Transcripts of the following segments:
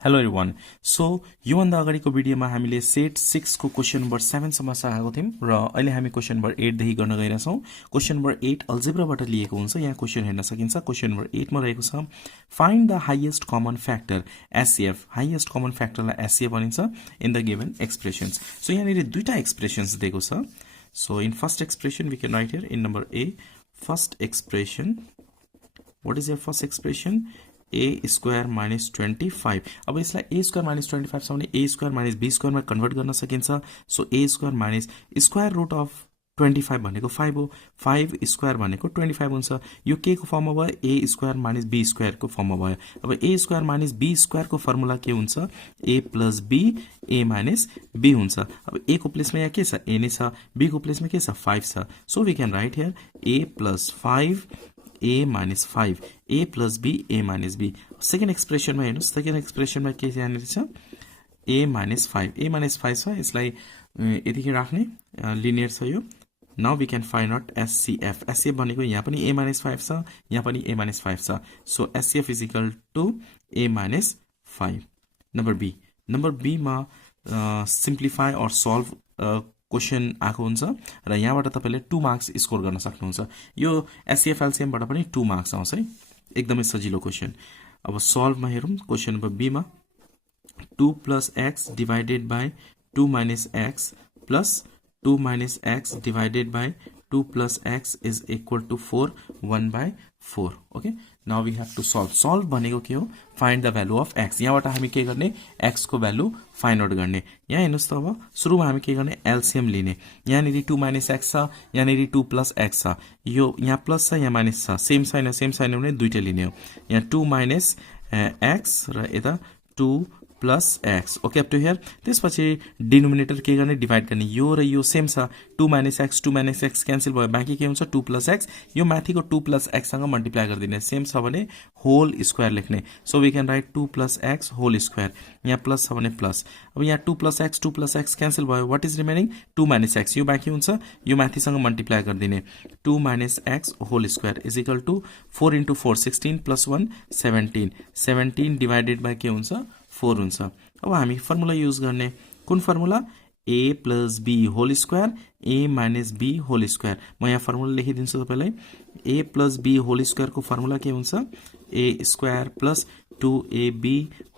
Hello everyone. So योभन्दा अगाडिको भिडियोमा हामीले सेट 6 को क्वेशन नम्बर 7 सम्म सघाएको थियौं र अहिले हामी क्वेशन नम्बर 8 देखि गर्न गइरहेछौं। क्वेशन नम्बर 8 अल्जेब्राबाट लिएको हुन्छ। यहाँ क्वेशन हेर्न सकिन्छ। क्वेशन नम्बर 8 मा रहेको छ find the highest common factor HCF. Highest common फ्याक्टरलाई एचसीएफ भनिन्छ in the given expressions. So यहाँनिर दुईटा एक्सप्रेशन्स दिएको छ। So in first expression we can write here in number a first expression. What is your first expression? a square minus 25। अब यसलाई a square minus 25 छ भने a square minus b square मा convert गर्न सकिन्छ। So a square minus square root of 25 भनेको 5 हो। 5 square भनेको 25 हुन्छ। यो के को फर्ममा भयो? a square minus b square को फर्ममा भयो। अब a square minus b square को फर्मुला के हुन्छ? a plus b a minus b हुन्छ। अब a को प्लेसमा यहाँ के छ? a नै छ। b को प्लेसमा के छ? 5 छ। So we can write here a plus 5 a minus 5 a plus b a minus b। Second एक्सप्रेसनमा हेर्नुस्। सेकेन्ड एक्सप्रेसनमा के यहाँनिर छ? a minus 5 छ। यसलाई यतिकै राख्ने लिनियर छ यो। Now we can find out HCF. HCF भनेको यहाँ पनि a minus 5 छ, यहाँ पनि a minus 5 छ। So HCF is equal to a minus 5। Number B मा सिम्प्लिफाई और सल्भ क्वेशन आएको हुन्छ र यहाँबाट तपाईले 2 मार्क्स स्कोर गर्न सक्नुहुन्छ। यो एचसीएफ एलसीएम बाट पनि 2 मार्क्स आउँछ है। एकदमै सजिलो क्वेशन। अब सल्भमा हेरौं। क्वेशन नम्बर बी मा 2 plus x divided by 2 minus x plus 2 minus x divided by 2 plus x is equal to 4 1/4। Okay, now we have to solve. Solve भनेको के हो? Find the value of x। यहाँबाट हामी के गर्ने? x को value find out गर्ने। यहाँ हेर्नुस् त अब सुरुमा हामी के गर्ने? एलसीएम लिने। यहाँनिर 2 माइनस x छ, यहाँनिर 2 प्लस x छ। यो यहाँ प्लस छ, यहाँ माइनस छ। सेम साइन भने दुईटै लिने हो। यहाँ 2 माइनस x र यता 2 plus x। Okay, up to here. त्यसपछि डिनोमिनेटर के गर्ने? डिवाइड गर्ने। यो र यो सेम छ। 2 माइनस x क्यान्सल भयो। बाँकी के हुन्छ? 2 प्लस x। यो माथिको 2 प्लस x सँग मल्टिप्लाई गरिदिने। सेम छ भने होल स्क्वायर लेख्ने। So we can write 2 plus x whole square. यहाँ प्लस छ भने प्लस। अब यहाँ 2 प्लस x क्यान्सल भयो। What is remaining? 2 minus x। यो बाँकी हुन्छ। यो माथिसँग मल्टिप्लाई गरिदिने। 2 minus x whole square is equal to 4 into 4 16 plus 1 17। 17 divided by के हुन्छ? 4 हुन्छ। अब हामी फर्मुला युज गर्ने। कुन formula? a plus b whole square a minus b whole square. म यहाँ फर्मुला लेखिदिन्छु तपाईलाई। a plus b whole square को फर्मुला के हुन्छ? a square plus 2ab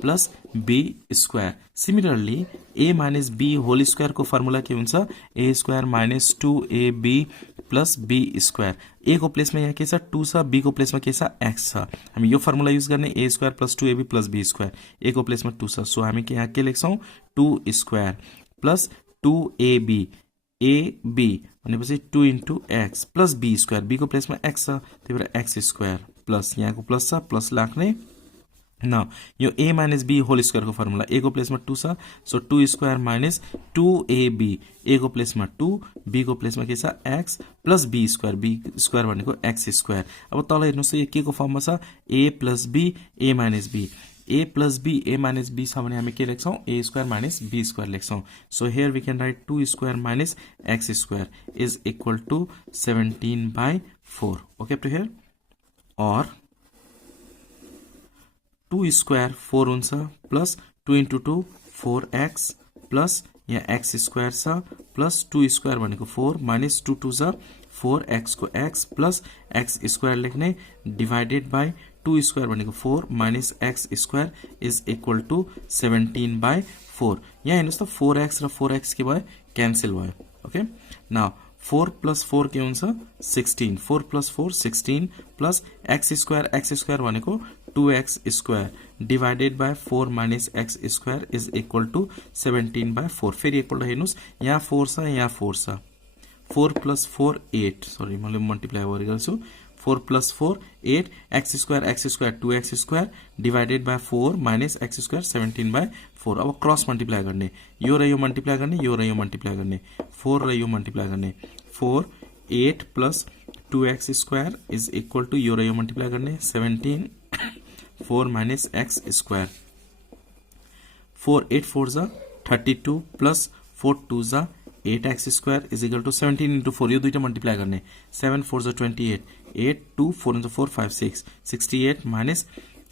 plus b square. Similarly a minus b whole square को formula के हुन्छ? a square minus 2ab plus b square. a को प्लेसमा यहाँ के छ? 2 छ। b को प्लेसमा के छ? x छ। हामी यो फर्मुला युज गर्ने। a square plus 2ab plus b square. a को प्लेसमा 2 छ। सो हामी यहाँ के लेख्छौं? 2 स्क्वायर प्लस 2ab ab भनेपछि 2 into x plus b square. b को प्लेसमा x छ, त्यही भएर x स्क्वायर प्लस यहाँको प्लस छ, प्लस लाग्ने। न यो a minus b whole square को फर्मुला। a को प्लेसमा 2 छ। So 2 square minus 2ab। a को प्लेसमा 2, b को प्लेसमा के छ? x plus b square. b square भनेको x स्क्वायर। अब तल हेर्नुस् यो के को फर्ममा छ? a plus b a minus b। a plus b a minus b छ भने हामी के लेख्छौं? a square minus b square लेख्छौं। So here we can write 2 square minus x square is equal to 17/4। Okay, up to here. और 2 square 4 हुन्छ plus 2 into 2 4x plus यहाँ x square छ प्लस 2 स्क्वायर भनेको 4 माइनस 2 2 छ 4x को x plus x square लेख्ने divided by 2 square भनेको 4 minus x square is equal to 17/4। यहाँ हेर्नुस् त 4x र 4x के भयो? क्यान्सल भयो। ओके, नाउ 4 प्लस 4 के हुन्छ? 16। 4 प्लस 4 16 प्लस x स्क्वायर भनेको 2x square divided by 4 minus x square is equal to 17/4। फेरि एकपल्ट हेर्नुस्। यहाँ 4 छ, यहाँ 4 छ। 4 प्लस 4 8। सरी, मैले मल्टिप्लाई गरिरहेछु। 4 plus 4 8 x square 2x square divided by 4 minus x square 17/4। अब क्रस मल्टिप्लाई गर्ने। यो र यो मल्टिप्लाई गर्ने, यो र यो मल्टिप्लाई गर्ने। 4 र यो मल्टिप्लाई गर्ने। 4 8 plus 2x square is equal to यो र यो मल्टिप्लाई गर्ने 17 4 माइनस x स्क्वायर। 4 8 4 जा 32 प्लस 4 2 जा 8x square is equal to 17 into 4। यो दुईटा मल्टिप्लाई गर्ने। 7 4 जा 28 8 2 4 into 4 5 6 68 minus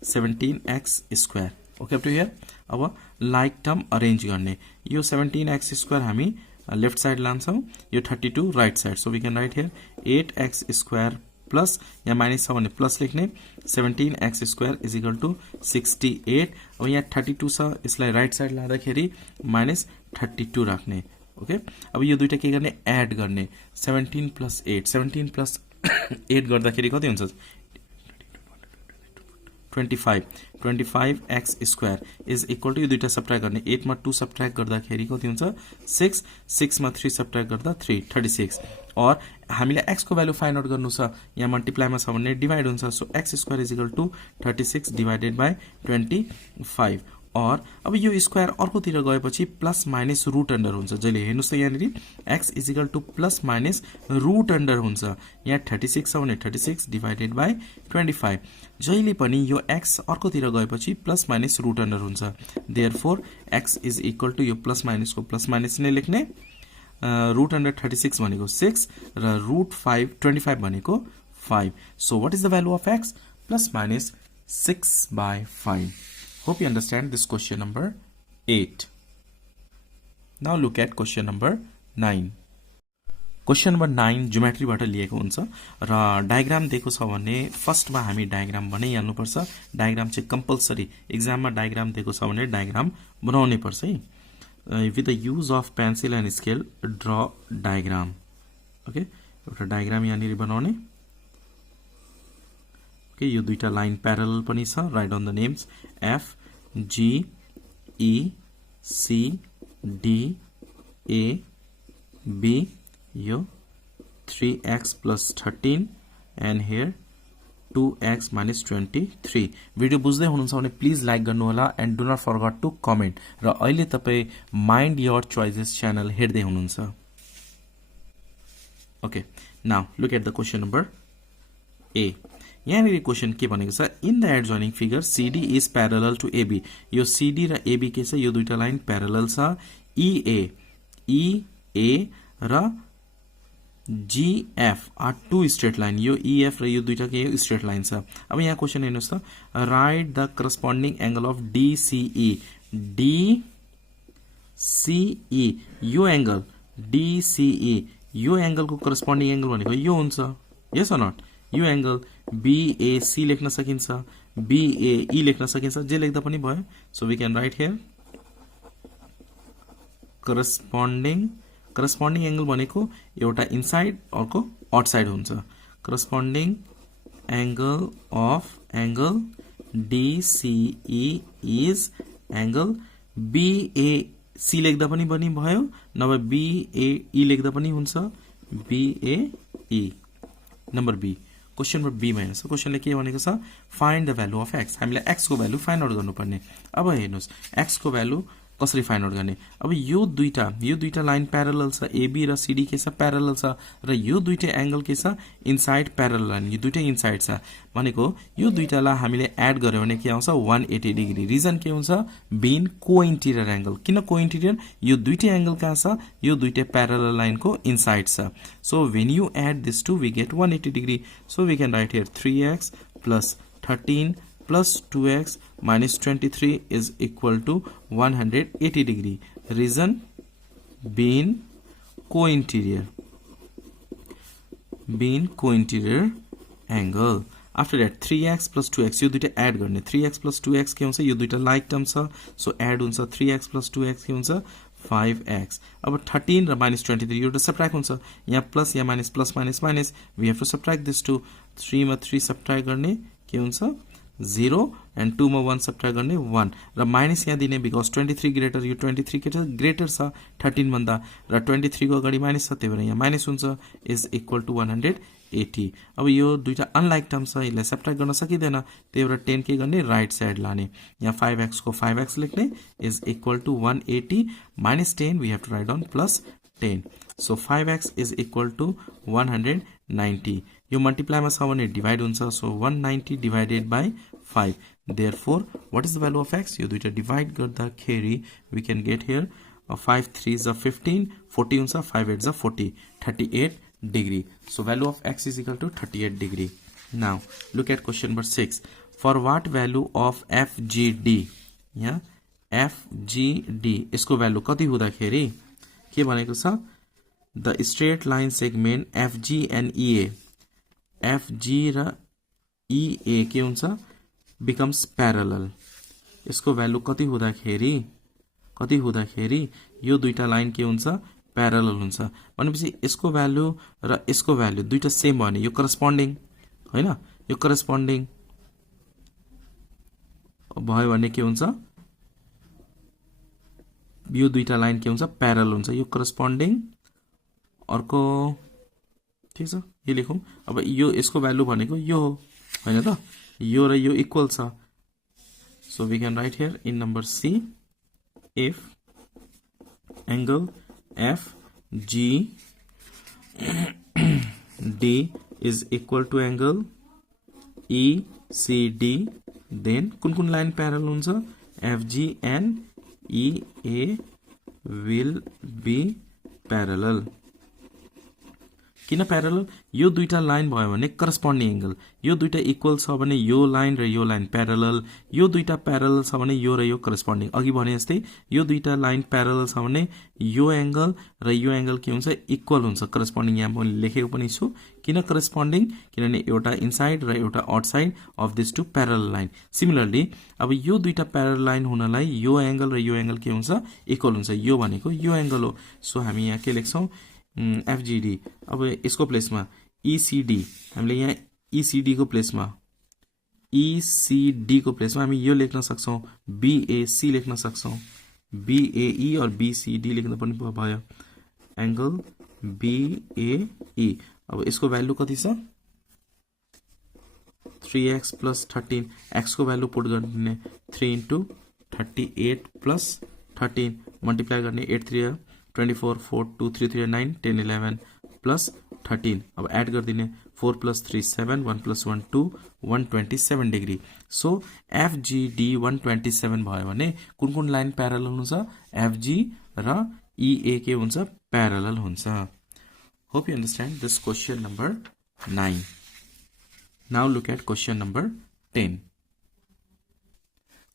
17x square okay up to here अब लाइक टर्म अरेन्ज गर्ने यो 17x² हामी लेफ्ट साइड लान्छौं यो 32 right side so we can write here 8x² plus यहाँ माइनस छ भने प्लस लेख्ने 17x² इज इक्वल टु 68 अब यहाँ 32 छ यसलाई राइट साइड लाँदाखेरि माइनस 32 राख्ने ओके अब यो दुईटा के गर्ने एड गर्ने 17 प्लस 8 गर्दाखेरि कति हुन्छ 25x² इज इक्वल टु यो दुईटा सबट्र्याक्ट गर्ने 8 मा 2 सबट्र्याक्ट गर्दाखेरि कति हुन्छ 6 6 मा 3 सबट्र्याक्ट गर्दा 3 36 और हामीले x को भ्यालु फाइन्ड आउट गर्नु छ यहाँ मल्टिप्लाई छ भने डिवाइड हुन्छ so x² is equal to 36 divided by 25 और अब यो स्क्वायर अर्कोतिर गएपछि प्लस माइनस रुट अन्डर हुन्छ जहिले हेर्नुस् त यहाँनिर x is equal to plus minus root under हुन्छ यहाँ 36 छ भने 36 डिवाइडेड बाइ 25 जहिले पनि यो x अर्कोतिर गएपछि प्लस माइनस रुट अन्डर हुन्छ therefore x is equal to यो प्लस माइनस को प्लस माइनस नै लेख्ने रुट अन्डर 36 भनेको 6 र रुट 25 भनेको 5 so what is the value of x plus minus 6/5 Hope you understand this question number 8. Now look at question number 9. Question number 9 geometry बाट लिएको हुन्छ र डायग्राम दिएको छ भने फर्स्ट मा हामी डायग्राम बनाइहाल्नु पर्छ डायग्राम चाहिँ कम्पल्सरी एक्जाम मा डायग्राम दिएको छ भने डायग्राम बनाउनै पर्छ है with the use of pencil and scale draw diagram okay एउटा डायग्राम यहाँनिर बनाउने ओके यो दुईटा लाइन प्यारलल पनि छ right on the names F G E C D A B यो 3x plus 13 and here 2x minus 23 video बुझ्दै हुनुहुन्छ भने प्लिज लाइक गर्नु होला and do not forget to comment र अहिले तपाई माइन्ड योर चोइसेस च्यानल हेर्दै हुनुहुन्छ okay now look at the question number A यहाँनिर क्वेशन के भनेको छ in the adjoining figure CD is parallel to AB यो CD र AB के छ यो दुईटा लाइन प्यारलल छ EA र GF are two straight line यो EF र यो दुईटा के स्ट्रेट लाइन छ अब यहाँ क्वेशन हेर्नुस् त right the corresponding angle of DCE यो एंगल DCE यो एंगल को करस्पोन्डिङ एंगल भनेको यो हुन्छ यस अर नट यो एंगल BAC लेख्न सकिन्छ BAE लेख्न सकिन्छ जे लेख्दा पनि भयो so we can write here corresponding angle भनेको एउटा इनसाइड अर्को आउटसाइड हुन्छ corresponding angle of angle DCE is angle BAC लेख्दा पनि भयो नभए BAE लेख्दा पनि हुन्छ BAE number B question number B मा हेर्नुस् क्वेशनले के भनेको छ find the value of x हामीले x को भ्यालु फाइन्ड आउट गर्नुपर्ने अब हेर्नुस् x को भ्यालु कसरी फाइन्ड आउट गर्ने अब यो दुईटा लाइन प्यारलल छ AB र CD के छ प्यारलल छ र यो दुईटा एंगल के छ इनसाइड प्यारलल लाइन यो दुईटा इनसाइड छ भनेको यो दुईटालाई हामीले एड गर्यो भने के आउँछ 180 डिग्री रिजन के हुन्छ बीन कोइन्टिरियर एंगल किन कोइन्टिरियर यो दुईटा एंगल कहाँ छ यो दुईटा प्यारलल लाइन को इनसाइड छ so when you add this two we get 180 degree so we can write here 3x plus 13 plus 2x minus 23 is equal to 180 degree. Reason being co-interior angle. After that 3x plus 2x यो दुईटा add गर्ने 3x plus 2x के हुन्छ यो दुईटा like term छ so add हुन्छ 3x plus 2x के हुन्छ 5x अब 13 र -23 एउटा सबट्र्याक्ट हुन्छ यहाँ प्लस या minus plus minus minus we have to subtract this to 3 मा 3 सबट्र्याक्ट गर्ने के हुन्छ 0 एन्ड 2 मा 1 सबट्र्याक्ट गर्ने 1 र माइनस यहाँ दिने बिकज 23 ग्रेटर यो 23 के ग्रेटर छ 13 भन्दा र 23 को अगाडि माइनस छ त्यही भएर यहाँ माइनस हुन्छ इज इक्वल टु 180 अब यो दुईटा अनलाइक टर्म छ यसलाई सबट्र्याक्ट गर्न सकिदैन त्यही भएर 10 के गर्ने राइट साइड लाने यहाँ 5x को 5x लेख्ने is equal to 180 minus 10 we have to write down plus 10 so 5x is equal to 190 यो मल्टिप्लाई मा छ भने डिवाइड हुन्छ so 190 divided by 5 therefore what is the value of x यो दुईटा डिवाइड गर्दाखेरि we can get here 5 3s are 15 40 हुन्छ 5 8s are 40 38 degree so value of x is equal to 38 degree now look at question number 6 for what value of FGD यहाँ FGD यसको value कति हुँदाखेरि के भनेको छ the straight line segment FG and EA FG र EA के हुन्छ बिकम्स प्यारलल यसको भ्यालु कति हुँदाखेरि यो दुईटा लाइन के हुन्छ प्यारलल हुन्छ भनेपछि यसको भ्यालु र यसको भ्यालु दुईटा सेम भयो भने यो करस्पोन्डिङ हैन यो करस्पोन्डिङ भयो भने के हुन्छ यो दुईटा लाइन के हुन्छ प्यारलल हुन्छ यो करस्पोन्डिङ अर्को ठीक छ यो लेखौं अब यो यसको भ्यालु भनेको यो हो हैन त यो र यो इक्वल छ so we can write here in number C if angle FGD is equal to angle ECD then कुन लाइन प्यारलल हुन्छ FG and EA will be parallel किन प्यारलल यो दुईटा लाइन भयो भने करस्पोन्डिङ एंगल यो दुईटा इक्वल छ भने यो लाइन र यो लाइन प्यारलल यो दुईटा प्यारलल छ भने यो र यो करस्पोन्डिङ अघि भने जस्तै यो दुईटा लाइन प्यारलल छ भने यो एंगल र यो एंगल के हुन्छ इक्वल हुन्छ करस्पोन्डिङ यहाँ मैले लेखेको पनि छु किन करस्पोन्डिङ किनभने एउटा इनसाइड र एउटा outside of this two parallel line similarly अब यो दुईटा प्यारलल लाइन हुनलाई यो एंगल र यो एंगल के हुन्छ इक्वल हुन्छ यो भनेको यो एंगल हो सो हामी यहाँ के लेख्छौं FGD अब यसको प्लेसमा ECD हामीले यहाँ ECD को प्लेसमा ECD को प्लेसमा हामी यो लेख्न सक्छौं BAC लेख्न सक्छौं BAE और BCD लेख्न पनि भयो एंगल BAE अब यसको भ्यालु कति छ 3x plus 13 x को भ्यालु पुट गर्ने 3 into 38 plus 13 मल्टिप्लाई गर्ने 8 3 24 4 2 3 3 9 10 11 plus 13 अब एड गर्दिने 4 plus 3 7 1 plus 1 2 127 degree so FGD 127 भयो भने कुन लाइन प्यारलल हुन्छ FG र EA के हुन्छ प्यारलल हुन्छ hope you understand this question number 9 now look at question number 10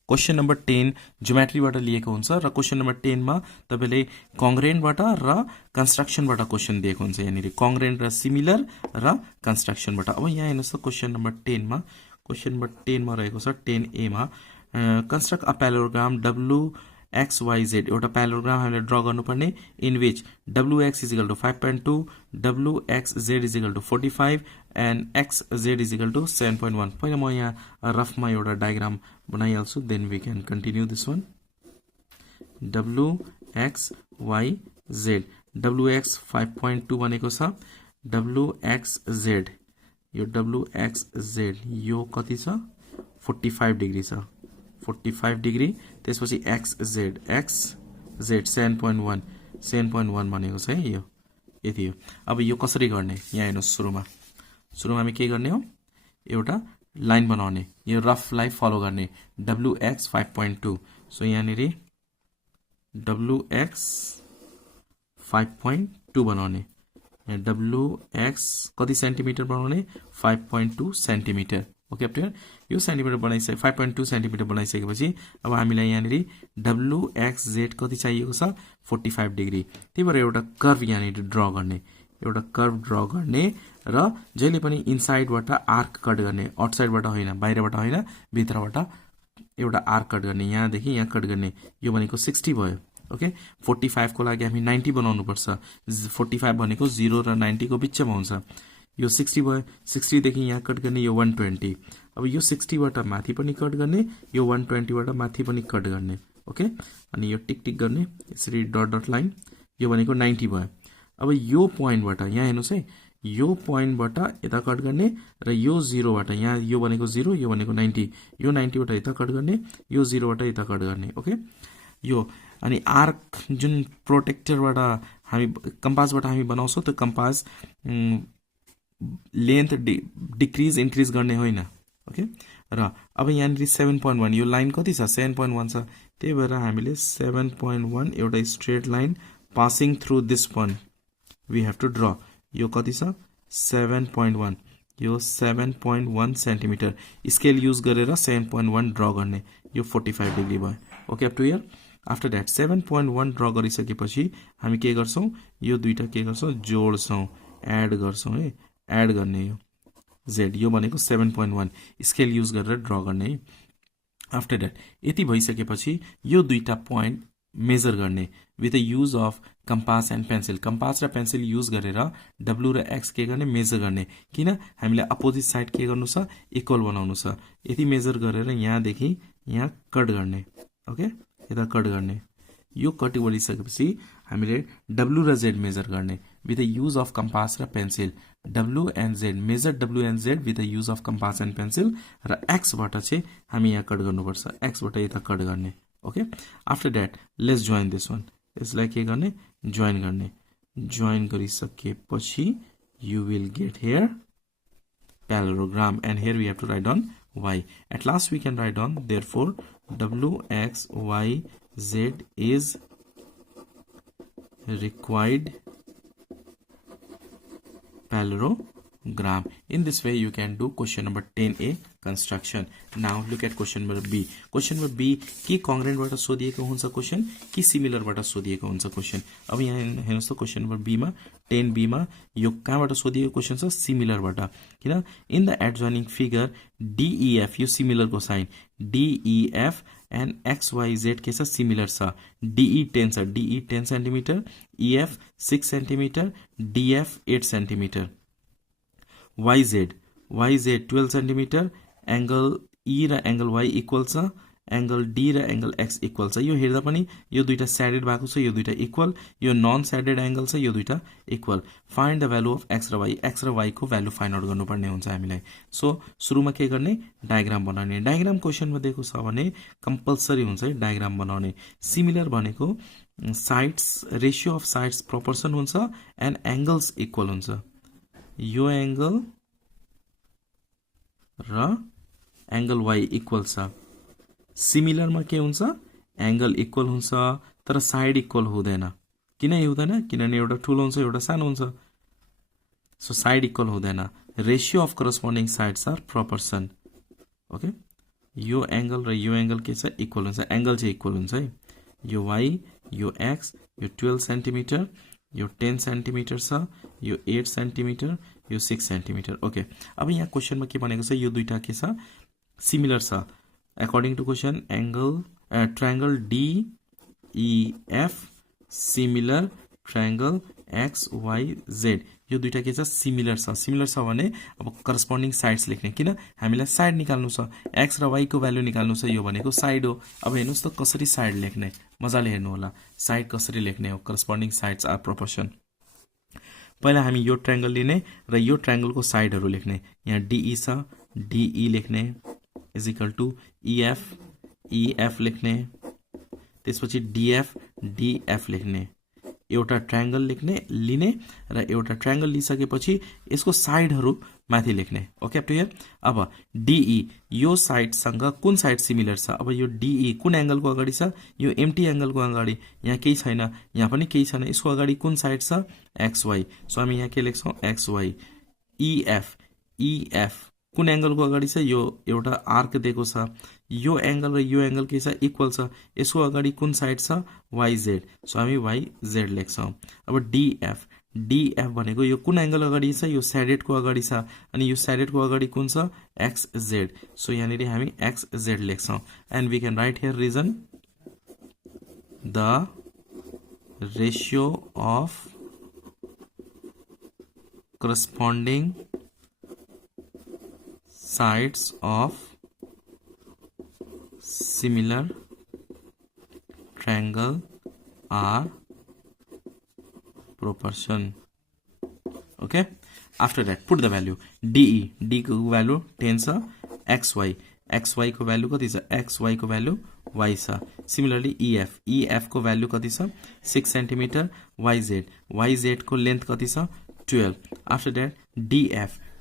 question number 10 ज्योमेट्रीबाट लिएको हुन्छ र क्वेशन नम्बर 10 मा तपाईले कङ्ग्रेन्टबाट र कन्स्ट्रक्सनबाट क्वेशन दिएको हुन्छ यानी कङ्ग्रेन्ट र सिमिलर र कन्स्ट्रक्सनबाट अब यहाँ हेर्नुस् त क्वेशन नम्बर 10 मा रहेको छ 10A मा कन्स्ट्रक्ट अ प्यारालेलोग्राम WXYZ एउटा प्यारालेलोग्राम हामीले ड्रा गर्नुपर्ने in which WX = 5.2 WXZ = 45 and XZ = 7.1 पहिला म यहाँ रफमा एउटा डायग्राम बनाइहाल्छु then we can continue this one WXYZ WX 5.2 भनेको छ WXZ यो WXZ यो कति छ 45 डिग्री छ 45 डिग्री त्यसपछि XZ 7.1 भनेको छ है यो यति हो अब यो कसरी गर्ने यहाँ हेर्नुस् सुरुमा हामी के गर्ने हो एउटा लाइन बनाउने यो रफ लाई फलो गर्ने WX 5.2 सो यहाँ नेरी WX 5.2 बनाउने WX कति सेन्टिमिटर बनाउने 5.2 सेन्टिमिटर ओके अप यो सेन्टिमिटर बनाइसके 5.2 सेन्टिमिटर बनाइसकेपछि अब हामीलाई यहाँ नेरी WXZ कति चाहिएको छ 45 डिग्री त्यही भएर एउटा कर्व यहाँ नेरी ड्रा गर्ने र जहिले पनि इनसाइडबाट आर्क कट गर्ने आउटसाइडबाट होइन बाहिरबाट होइन भित्रबाट एउटा आर्क कट गर्ने यहाँ देखि यहाँ कट गर्ने यो भनेको 60 भयो ओके 45 को लागि हामी 90 बनाउनु पर्छ 45 भनेको 0 र 90 को बीचमा हुन्छ यो 60 भयो 60 देखि यहाँ कट गर्ने यो 120 अब यो 60 बाट माथि पनि कट गर्ने यो 120 बाट माथि पनि कट गर्ने ओके अनि यो टिक टिक गर्ने यसरी डट डट लाइन यो भनेको 90 भयो अब यो पोइन्टबाट यहाँ हेर्नुस् है यो पोइन्टबाट यता कट गर्ने र यो 0 बाट यहाँ यो भनेको 0 यो भनेको 90 यो 90 बाट यता कट गर्ने यो 0 बाट यता कट गर्ने ओके यो अनि आर्क जुन प्रोटेक्टरबाट हामी कम्पासबाट हामी बनाउँछौं त्यो कम्पास लेन्थ डिक्रिज इन्क्रिज गर्ने होइन ओके र अब यहाँ नि 7.1 यो लाइन कति छ 7.1 छ त्यही भएर हामीले 7.1 एउटा straight line passing through this point we have to draw यो कति छ 7.1 यो 7.1 सेन्टिमिटर स्केल युज गरेर 7.1 ड्रा गर्ने यो 45 डिग्री भयो okay up to here after that 7.1 draw गरिसकेपछि हामी के गर्छौं यो दुईटा के गर्छौं जोड्छौं एड गर्छौं है एड गर्ने यो z यो भनेको 7.1 स्केल युज गरेर ड्र गर्ने है आफ्टर दैट यति भइसकेपछि यो दुईटा पोइन्ट मेजर गर्ने with the use of compass and pencil compass र पेन्सिल युज गरेर w र x के गर्ने मेजर गर्ने किन हामीले अपोजिट साइड के गर्नु छ इक्वल बनाउनु छ यति मेजर गरेर यहाँ देखि यहाँ कट गर्ने ओके यता कट गर्ने यो कट गरिसकेपछि हामीले w र z मेजर गर्ने with the use of compass र pencil w and z measure w and z with the use of compass and pencil र x बाट चाहिँ हामी यहाँ कट गर्नुपर्छ x बाट यता कट गर्ने okay after that let's join this one यसलाई के गर्ने जोइन गरिसकेपछि you will get here parallelogram and here we have to write on y. At last we can write on therefore w x y z is required parallelogram. In this way you can do question number 10a construction. Now look at question number b. Question number b कि congruent बाट सोधिएको हुन्छ question कि similar बाट सोधिएको हुन्छ question. अब यहाँ हेर्नुस् त क्वेशन नम्बर b मा 10b मा यो कहाँबाट सोधिएको क्वेशन छ सिमिलर बाट किन in the adjoining figure DEF यो सिमिलर को साइन DEF and XYZ के छ सिमिलर छ DE 10 छ DE 10 centimetre EF 6 centimetre DF 8 centimetre YZ 12 centimetre angle E र एंगल Y इक्वल छ एंगल D र एंगल X इक्वल छ यो हेर्दा पनि यो दुईटा सैडेड भएको छ यो दुईटा इक्वल यो नन सैडेड एंगल छ यो दुईटा equal find the value of x र y को भ्यालु फाइन्ड आउट गर्नुपर्ने हुन्छ हामीलाई सो सुरुमा के गर्ने डायग्राम बनाउने डायग्राम क्वेशनमा दिएको छ भने कम्पल्सरी हुन्छ है डायग्राम बनाउने सिमिलर भनेको sides ratio of sides proportion हुन्छ एन्ड एंगल्स इक्वल हुन्छ यो एंगल र एंगल y इक्वल छ सिमिलर मा के हुन्छ एंगल इक्वल हुन्छ तर साइड इक्वल हुँदैन किन हुँदैन किनभने एउटा ठूलो हुन्छ एउटा सानो हुन्छ सो साइड इक्वल हुँदैन ratio of corresponding sides are proportion okay यो एंगल र यो एंगल के छ इक्वल हुन्छ एंगल चाहिँ इक्वल हुन्छ है यो y यो x यो 12 सेन्टिमिटर यो 10 सेन्टिमिटर छ यो 8 सेन्टिमिटर यो 6 सेन्टिमिटर ओके अब यहाँ क्वेशनमा के भनेको छ यो दुईटा के छ सिमिलर छ according to question triangle DEF similar triangle XYZ यो दुईटा के छ सिमिलर छ भने अब करस्पोन्डिङ साइड्स लेख्ने किन हामीलाई साइड निकाल्नु छ x र y को भ्यालु निकाल्नु छ यो भनेको साइड हो अब हेर्नुस् त कसरी साइड लेख्ने मजाले हेर्नु होला साइड कसरी लेख्ने हो करस्पोन्डिङ साइड्स आर प्रोपोर्सन पहिला हामी यो ट्रायंगल लिने र यो ट्रायंगलको साइडहरु लेख्ने यहाँ DE छ DE लेख्ने is equal to EF लेख्ने त्यसपछि DF लेख्ने एउटा ट्रायंगल लिने र एउटा ट्रायंगल लिसकेपछि यसको साइडहरु माथि लेख्ने ओके अप टु हियर अब DE यो साइड सँग कुन साइड सिमिलर छ अब यो DE कुन एंगलको अगाडि छ यो एम्प्टी एंगलको अगाडि यहाँ केही छैन यहाँ पनि केही छैन यसको अगाडि कुन साइड छ XY सो हामी यहाँ के लेख्छौं XY EF कुन एंगल को अगाडि छ यो एउटा आर्क दिएको छ यो एंगल र यो एंगल के छ इक्वल छ यसको अगाडि कुन साइड छ YZ सो हामी YZ लेख्छौं अब DF भनेको यो कुन एंगल अगाडि छ यो सैडेड को अगाडि छ अनि यो सैडेड को अगाडि कुन छ XZ सो यहाँनेरि हामी XZ लेख्छौं and we can write here reason the ratio of corresponding sides of similar triangle are proportion okay after that put the value DE को value 10 छ XY को value कति छ XY को value y छ similarly EF को value कति छ 6 सेन्टिमिटर YZ को लेन्थ कति छ 12 after that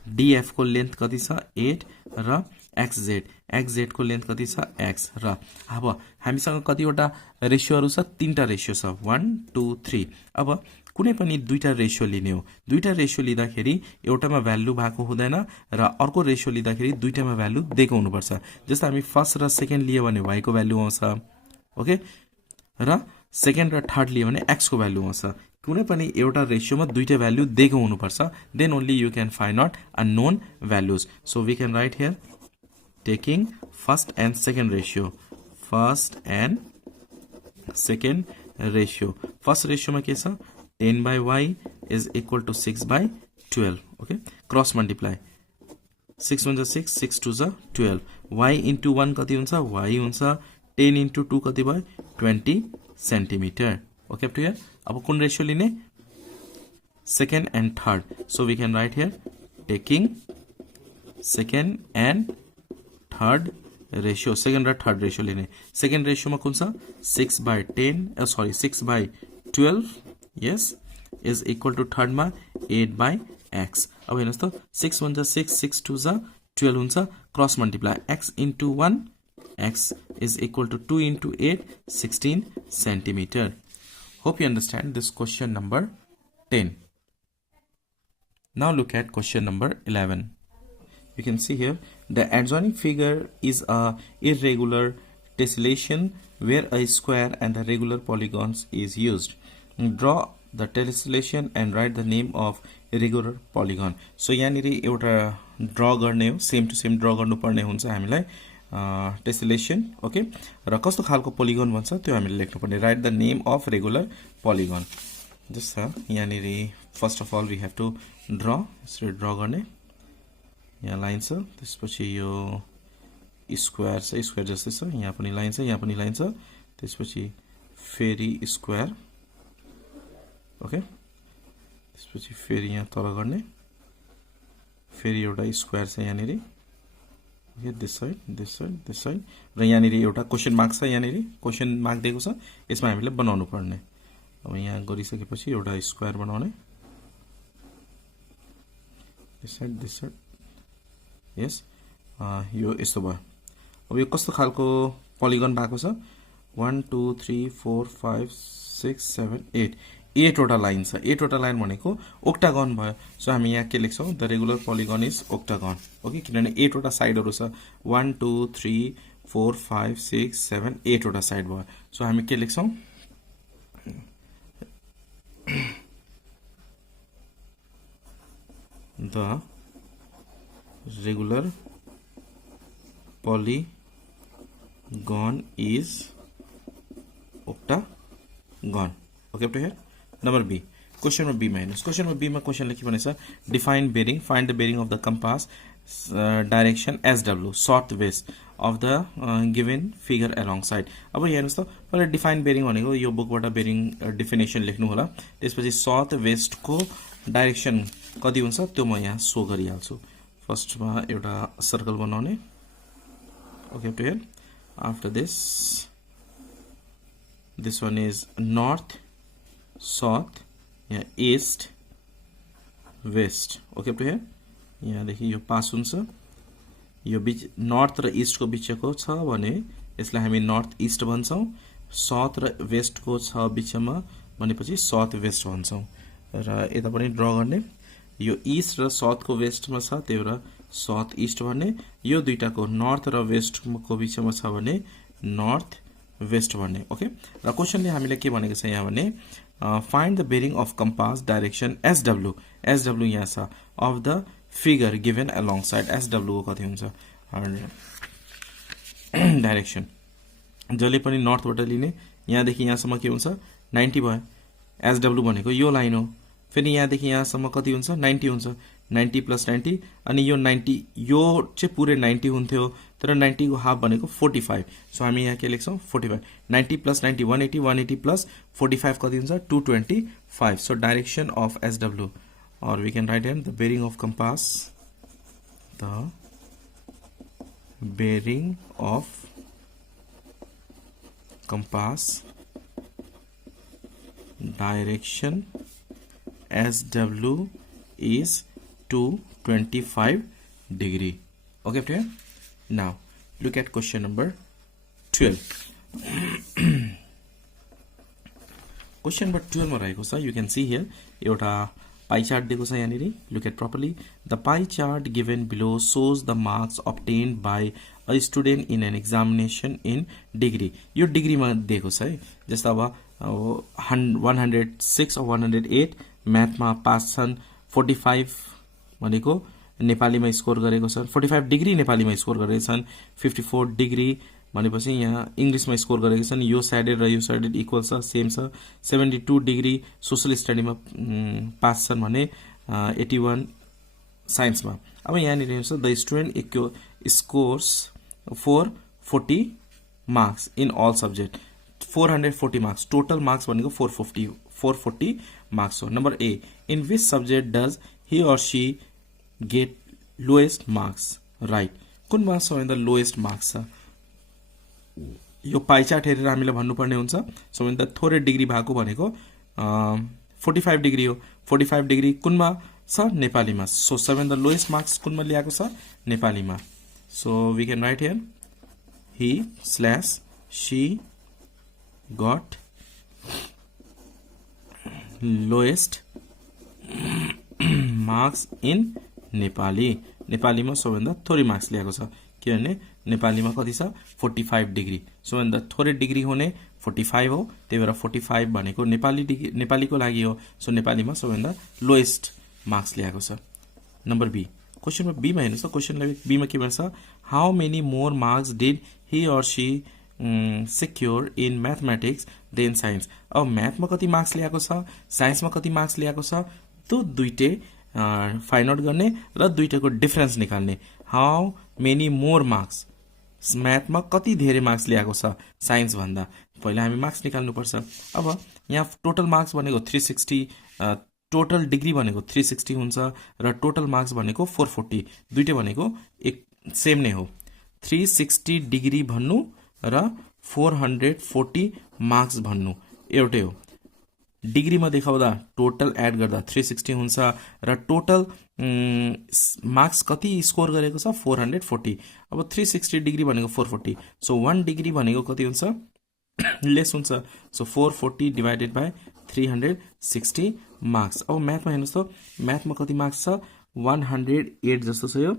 DF को लेन्थ कति छ 8 र XZ को लेन्थ कति छ x र अब हामीसँग कतिवटा रेशियोहरु छ तीनटा रेशियो छ 1 2 3 अब कुनै पनि दुईटा रेशियो लिने हो दुईटा रेशियो लिँदाखेरि एउटामा भ्यालु भएको हुँदैन र अर्को रेशियो लिँदाखेरि दुईटामा भ्यालु दिएको हुनुपर्छ जस्तो हामी फर्स्ट र सेकेन्ड लियो भने y को भ्यालु आउँछ ओके र सेकेन्ड र थर्ड लियो भने x को भ्यालु आउँछ कुनै पनि एउटा रेशियोमा दुईटा भ्यालु दिएको हुनुपर्छ then only you can find out unknown values so we can write here taking first and second ratio first रेशियोमा के छ 10/y is equal to 6/12 okay cross multiply 6 1 6 6 2 12 y into 1 कति हुन्छ y हुन्छ 10 into 2 कति भयो 20 centimetre okay up to here अब कुन रेशियो लिने second and third so we can write here taking second and third ratio second र third ratio लिने सेकेन्ड रेशियोमा कुन छ 6/12 yes is equal to third मा 8/x अब हेर्नुस् त 6 1 6 6 2 12 हुन्छ cross multiply x into 1 x is equal to 2 into 8 16 centimeter hope you understand this question number 10 now look at question number 11 you can see here the adjoining figure is a irregular tessellation where a square and the regular polygons is used draw the tessellation and write the name of irregular polygon so यहाँनिर एउटा draw गर्ने हो same to same draw गर्नुपर्ने हुन्छ हामीलाई टेसलेसन okay र कस्तो खालको पोलिगन भन्छ त्यो हामीले लेख्नुपर्ने write the name of regular polygon जस्तो यहाँनिर first of all we have to draw यसरी ड्र गर्ने यहाँ लाइन छ त्यसपछि यो स्क्वायर छ स्क्वायर जस्तै छ यहाँ पनि लाइन छ यहाँ पनि लाइन छ त्यसपछि फेरि स्क्वायर ओके त्यसपछि फेरि यहाँ तल गर्ने फेरि एउटा स्क्वायर छ यहाँनिर ओके दिस साइड र यहाँनिर एउटा क्वेशन मार्क छ यहाँनिर क्वेशन मार्क दिएको छ यसमा हामीले बनाउनु पर्ने अब यहाँ गरिसकेपछि एउटा स्क्वायर बनाउने दिस साइड यस यो यस्तो भयो अब यो कस्तो खालको पोलिगन भएको छ 1 2 3 4 5 6 7 8 8वटा लाइन छ 8वटा लाइन भनेको ओक्टागन भयो सो हामी यहाँ के लेख्छौं the regular polygon is octagon okay किनभने 8वटा साइडहरु छ 1 2 3 4 5 6 7 8वटा साइड भयो सो हामी के लेख्छौं the regular polygon is octagon okay up to here number b question number b minus question number b ma question le ke bhancha define bearing find the bearing of the compass direction sw south west of the given figure alongside अब हेर्नुस् त पहिले define bearing भनेको यो बुकबाट bearing definition लेख्नु होला त्यसपछि south west को डाइरेक्सन कति हुन्छ त्यो म यहाँ शो गरिहाल्छु फर्स्ट मा एउटा सर्कल बनाउने okay to here after this one is north south यहाँ east west okay up to here यहाँ देखि यो पास हुन्छ यो बीच नर्थ र ईस्ट को बीचको छ भने यसलाई हामी नर्थ ईस्ट भन्छौं साउथ र वेस्ट को छ बीचमा भनेपछि साउथ वेस्ट भन्छौं र यता पनि ड्रा गर्ने यो ईस्ट र साउथ को वेस्ट मा छ त्यही भएर साउथ ईस्ट भन्ने यो दुईटाको नर्थ र वेस्ट को बीचमा छ भने नर्थ वेस्ट भन्ने ओके र क्वेशनले हामीले के भनेको छ यहाँ भने find the bearing of compass direction SW यहाँ छ of the figure given alongside SW को कति हुन्छ डाइरेक्सन जले पनि नर्थबाट लिने यहाँ देखि यहाँसम्म के हुन्छ 90 भयो एसडब्ल्यू भनेको यो लाइन हो फेरि यहाँ देखि यहाँसम्म कति हुन्छ 90 हुन्छ 90 + 90 अनि यो 90 यो चाहिँ पुरै 90 हुन्थ्यो तर 90 को हाफ भनेको 45 सो हामी यहाँ के लेख्छौं 45 90 + 90 180 180 + 45 कति हुन्छ 225 so direction of SW or we can write in the bearing of compass direction SW is 225 degree okay up to here now look at question number 12 question number 12 मा रहेको छ you can see here एउटा pie chart दिएको छ यहाँनिर look at properly the pie chart given below shows the marks obtained by a student in an examination in degree. यो डिग्रीमा दिएको छ है। जस्तो अब 106 or 108 म्याथमा पास छन्, 45 भनेको नेपालीमा स्कोर गरेको छन्, 45 डिग्री नेपालीमा स्कोर गरेका छन्, 54 डिग्री भनेपछि यहाँ इङ्ग्लिसमा स्कोर गरेका छन्। यो साइडेड र यो साइडेड इक्वल छ, सेम छ। 72 डिग्री सोसल स्टडीमा पास छन् भने 81 साइन्समा। अब यहाँनिर हेर्नुहोस्, the student scores 440 marks in all subject. 440 marks, total marks भनेको 440 मार्क्स हो। Number a, in which subject does he or she get lowest marks, right. कुन मार्क्स सबैभन्दा लोएस्ट मार्क्स छ, यो पाइचार्ट हेरेर हामीलाई भन्नुपर्ने हुन्छ। सबैभन्दा थोरै डिग्री भएको भनेको 45 डिग्री हो। 45 डिग्री कुनमा छ, नेपालीमा। सो सबैभन्दा लोएस्ट मार्क्स कुनमा ल्याएको छ, नेपालीमा। So we can write here he / she got lowest marks in Nepali. नेपालीमा सबैभन्दा थोरै मार्क्स ल्याएको छ, किनभने नेपालीमा कति छ, 45 डिग्री। सबैभन्दा थोरै डिग्री हुने 45 हो, त्यही भएर 45 भनेको नेपालीको लागि हो। सो नेपालीमा सबैभन्दा लोएस्ट मार्क्स ल्याएको छ। नम्बर बी, क्वेसनमा बीमा हेर्नुहोस् त। क्वेसनलाई बीमा के भन्छ, how many more marks did he or she secure in mathematics than science. अब म्याथमा कति मार्क्स ल्याएको छ, साइन्समा कति मार्क्स ल्याएको छ, त्यो दुईटै फाइन्ड आउट गर्ने र दुईटाको डिफरेन्स निकाल्ने। हाउ मेनी मोर मार्क्स, म्याथमा कति धेरै मार्क्स ल्याएको छ साइन्स भन्दा, पहिला हामी मार्क्स निकाल्नुपर्छ। अब यहाँ टोटल मार्क्स भनेको 360, टोटल डिग्री भनेको 360 हुन्छ र टोटल मार्क्स भनेको 440, दुईटै भनेको एक सेम नै हो। 360 डिग्री भन्नु र 440 मार्क्स भन्नु एउटै हो। डिग्रीमा देखाउँदा टोटल एड गर्दा 360 हुन्छ र टोटल मार्क्स कति स्कोर गरेको छ, 440। अब 360 डिग्री भनेको 440, सो 1 डिग्री भनेको कति हुन्छ, लेस हुन्छ। So 440 divided by 360 marks. अब म्याथमा हेर्नुहोस् त, म्याथमा कति मार्क्स छ, 108 जस्तो छ यो,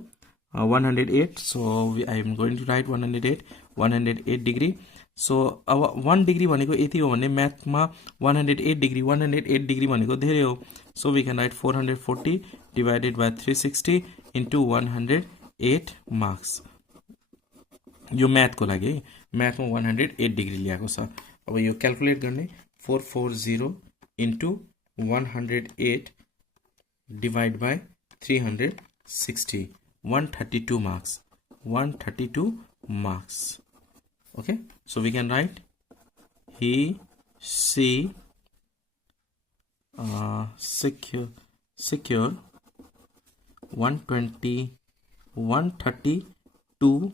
108। So I am going to write 108 degree. So अब 1 डिग्री भनेको यति हो भने म्याथमा 108 डिग्री भनेको धेरै हो। So we can write 440 divided by 360 into 108 marks. यो म्याथको लागि है, म्याथमा 108 डिग्री ल्याएको छ। अब यो क्यालकुलेट गर्ने, 440 into 108 divide by 360, 132 marks, 132 marks. Okay, so we can write he, she secure 132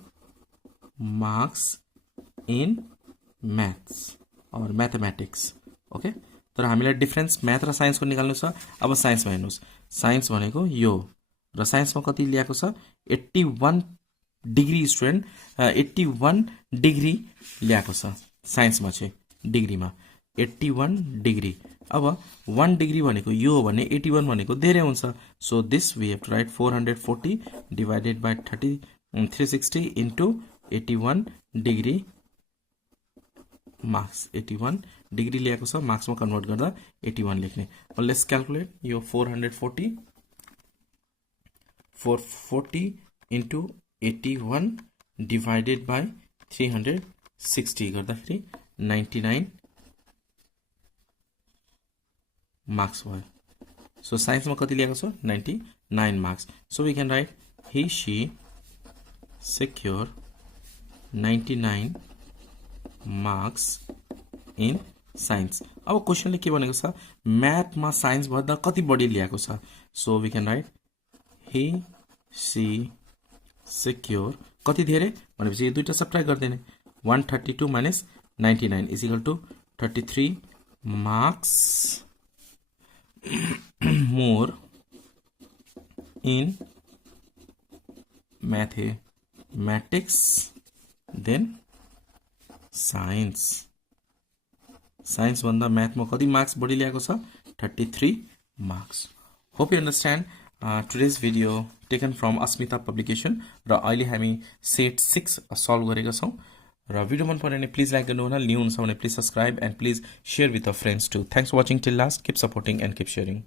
marks in maths or mathematics. Okay, तर हामीलाई डिफरेन्स म्याथ र साइन्सको निकाल्नु छ। अब साइन्समा हेर्नुहोस्, साइन्स भनेको यो र साइन्समा कति ल्याएको छ, 81 डिग्री। स्टुडेन्ट 81 डिग्री ल्याएको छ साइन्समा चाहिँ, डिग्रीमा 81 डिग्री। अब 1 डिग्री भनेको यो हो भने 81 भनेको धेरै हुन्छ। So this we have to write 440 divided by 360 into 81 degree marks. 81 degree ल्याएको छ, मार्क्समा कन्भर्ट गर्दा 81 लेख्ने। लेट्स क्यालकुलेट, यो 440 इन्टु 81 डिभाइडेड बाई 360 गर्दाखेरि 99 मार्क्स भयो। सो साइन्समा कति ल्याएको छ, 99 marks. So we can write he, she secure 99 marks in science. अब क्वेसनले के भनेको छ, म्याथमा साइन्स भन्दा कति बढी ल्याएको छ। So we can write he, she secure कति धेरै भनेपछि यो दुईटा सब्ट्र्याक्ट गर्दैन, 132 minus 99 is equal to 33 marks more in mathematics than science. Science भन्दा म्याथमा कति मार्क्स बढी ल्याएको छ, 33 marks. Hope you understand today's video taken from Asmita publication र अहिले हामी सेट 6 सल्भ गरेका छौँ र भिडियो मन पऱ्यो भने प्लिज लाइक गर्नु होला, न्यू हुनुहुन्छ भने please subscribe and please share with a friends too. Thanks for watching till last, keep supporting and keep sharing.